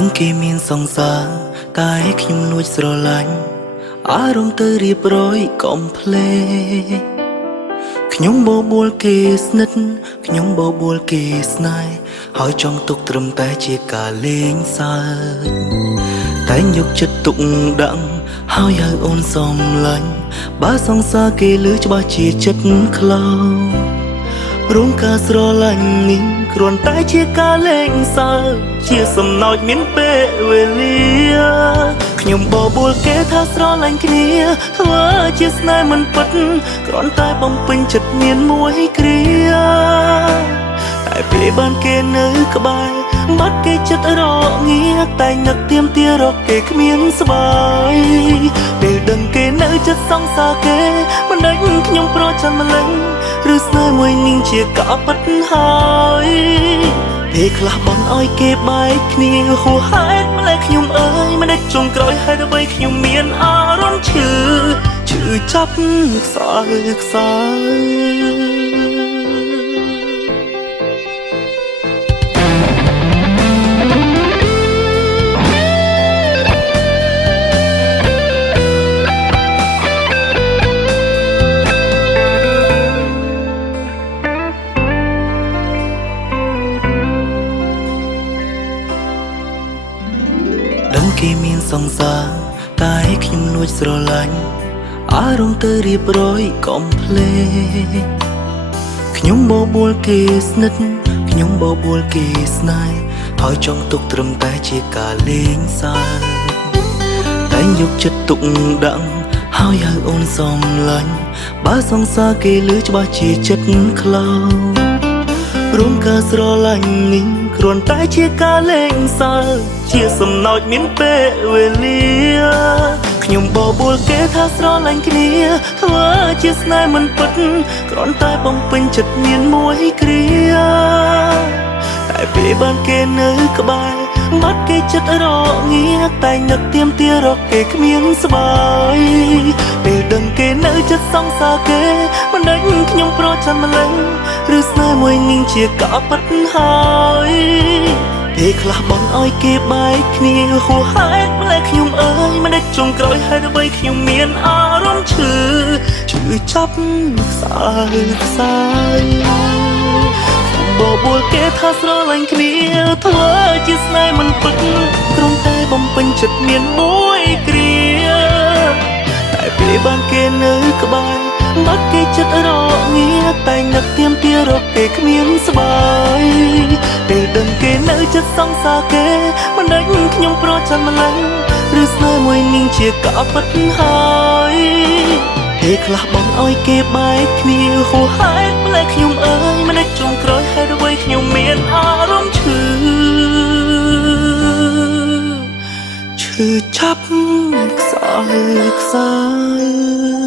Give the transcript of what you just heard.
ដឹងគេមានសង្សារតែខ្ញុំលួចស្រឡាញ់អារម្មណ៍ទៅរៀបរយកុំភ្លេចខ្ញុំបបួលគេស្និទ្ធខ្ញុំបបួលគេស្នេហ៍ហើយចង់ទុកត្រឹមតែជាការលេងសើចតែយកចិត្តទុកដាក់ហើយហៅអូនសំឡាញ់បើសង្សារគេលឺច្បាស់ជាចិត្តខ្លោចរងការស្រឡាញ់នេះគ្រាន់តែជាការលេងសើចជាសំណោចមានពេលវេលាខ្ញុំបបួលគេថាស្រឡាញ់គ្នាធ្វើជាស្នេហ៍មិនពិតគ្រាន់តែបំពេញចិត្តមានមួយគ្រាតែពេលបានគេនៅក្បែរបាត់គេចិត្តរងាតែនឹកទៀមទារកគេគ្មានស្បាយពេលដឹងគេនៅចិត្តសង្សារគេមិនដឹងខ្ញុំប្រចាំម្លេះឬស្នេហ៍មួយនឹងជាការពិតហើយពេលខ្លះបន់ឲ្យគេបែកគ្នាហួហេតុម្លេះខ្ញុំអើយមិនដេចចុងក្រោយហេតុអ្វីខ្ញុំមានអារម្មណ៍ឈឺចាប់ខ្សោយខ្សោយដឹងគេមានសង្សារតែខ្ញុំលួចស្រឡាញ់អារម្មណ៍ទៅរៀបរយកុំភ្លេចខ្ញុំបបួលគេស្និទ្ធខ្ញុំបបួលគេស្នេហ៍ហើយចង់ទុកត្រឹមតែជាការលេងសើចតែយកចិត្តទុកដាក់ហើយហៅអូនសំឡាញ់បើសង្សារគេលឺច្បាស់ជាចិត្តខ្លោចរងការស្រឡាញ់នេះគ្រាន់តែជាការលេងសើចជាសំណោចមានពេលវេលាខ្ញុំបបួលគេថាស្រឡាញ់គ្នាធ្វើជាស្នេហ៍មិនពិតគ្រាន់តែបំពេញចិត្តមានមួយគ្រាតែពេលបានគេនៅក្បែរបាត់គេចិត្តរងាតែនឹកទៀមទារកគេគ្មានស្បាយពេលដឹងគេនៅចិត្តសង្សារគេមិនដឹងខ្ញុំប្រចាំម្លេះឬស្នេហ៍មួយនឹងជាការពិតហើយពេលខ្លះបន់ឲ្យគេបែកគ្នាហួហេតុម្លេះខ្ញុំអើយមិនដេចចុងក្រោយហេតុអ្វីខ្ញុំមានអារម្មណ៍ឈឺចាប់ខ្សោយខ្សោយបបួលគេថាស្រឡាញ់គ្នាធ្វើជាស្នេហ៍មិនពិតគ្រាន់តែបំពេញចិត្តមានមួយគ្រាតែពេលបានគេនៅក្បែរបាត់គេចិត្តរងាតែនឹកទៀមទារកគេគ្មានស្បាយពេលដឹងគេនៅចិត្តសង្សារគេមិនដឹងខ្ញុំប្រចាំម្លេះឬស្នេហ៍មួយនឹងជាការពិតហើយពេលខ្លះបន់ឲ្យគេបែកគ្នាហួហេតុម្លេះខ្ញុំអើយមិនដេចចុងក្រោយហេតុអ្វីខ្ញុំមានអារម្មណ៍ឈឺចាប់ខ្សោយខ្សោយ